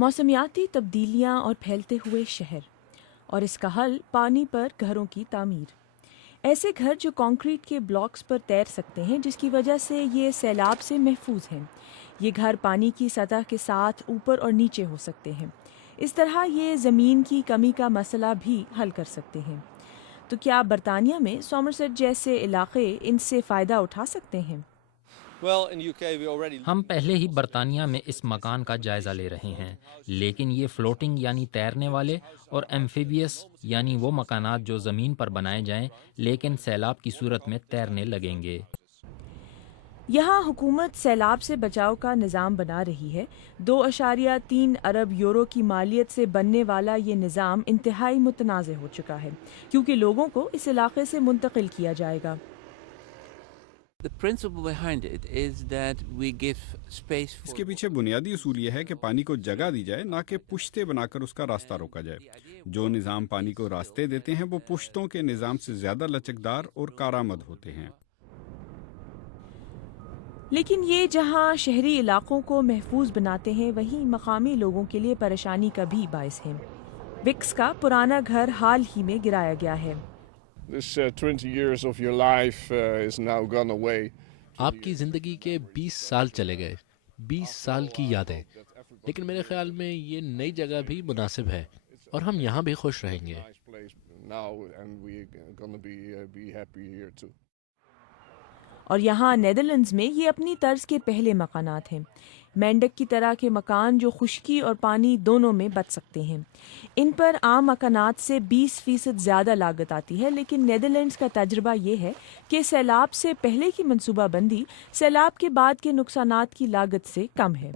موسمیاتی تبدیلیاں اور پھیلتے ہوئے شہر، اور اس کا حل پانی پر گھروں کی تعمیر۔ ایسے گھر جو کانکریٹ کے بلاکس پر تیر سکتے ہیں، جس کی وجہ سے یہ سیلاب سے محفوظ ہیں۔ یہ گھر پانی کی سطح کے ساتھ اوپر اور نیچے ہو سکتے ہیں۔ اس طرح یہ زمین کی کمی کا مسئلہ بھی حل کر سکتے ہیں۔ تو کیا برطانیہ میں سومرسیٹ جیسے علاقے ان سے فائدہ اٹھا سکتے ہیں؟ ہم پہلے ہی برطانیہ میں اس مکان کا جائزہ لے رہے ہیں، لیکن یہ فلوٹنگ یعنی تیرنے والے اور ایمفیبیس یعنی وہ مکانات جو زمین پر بنائے جائیں لیکن سیلاب کی صورت میں تیرنے لگیں گے۔ یہاں حکومت سیلاب سے بچاؤ کا نظام بنا رہی ہے۔ 2.3 ارب یورو کی مالیت سے بننے والا یہ نظام انتہائی متنازع ہو چکا ہے، کیونکہ لوگوں کو اس علاقے سے منتقل کیا جائے گا۔ اس کے پیچھے بنیادی اصول یہ ہے کہ پانی کو جگہ دی جائے، نہ کہ پشتے بنا کر اس کا راستہ روکا جائے۔ جو نظام پانی کو راستے دیتے ہیں وہ پشتوں کے نظام سے زیادہ لچکدار اور کارآمد ہوتے ہیں۔ لیکن یہ جہاں شہری علاقوں کو محفوظ بناتے ہیں، وہیں مقامی لوگوں کے لیے پریشانی کا بھی باعث ہے۔ وکس کا پرانا گھر حال ہی میں گرایا گیا ہے۔ آپ کی زندگی کے 20 سال چلے گئے، 20 سال کی یادیں، لیکن میرے خیال میں یہ نئی جگہ بھی مناسب ہے اور ہم یہاں بھی خوش رہیں گے۔ اور یہاں نیدرلینڈز میں یہ اپنی طرز کے پہلے مکانات ہیں۔ مینڈک کی طرح کے مکان جو خشکی اور پانی دونوں میں بچ سکتے ہیں۔ ان پر عام مکانات سے 20% زیادہ لاگت آتی ہے، لیکن نیدرلینڈز کا تجربہ یہ ہے کہ سیلاب سے پہلے کی منصوبہ بندی سیلاب کے بعد کے نقصانات کی لاگت سے کم ہے۔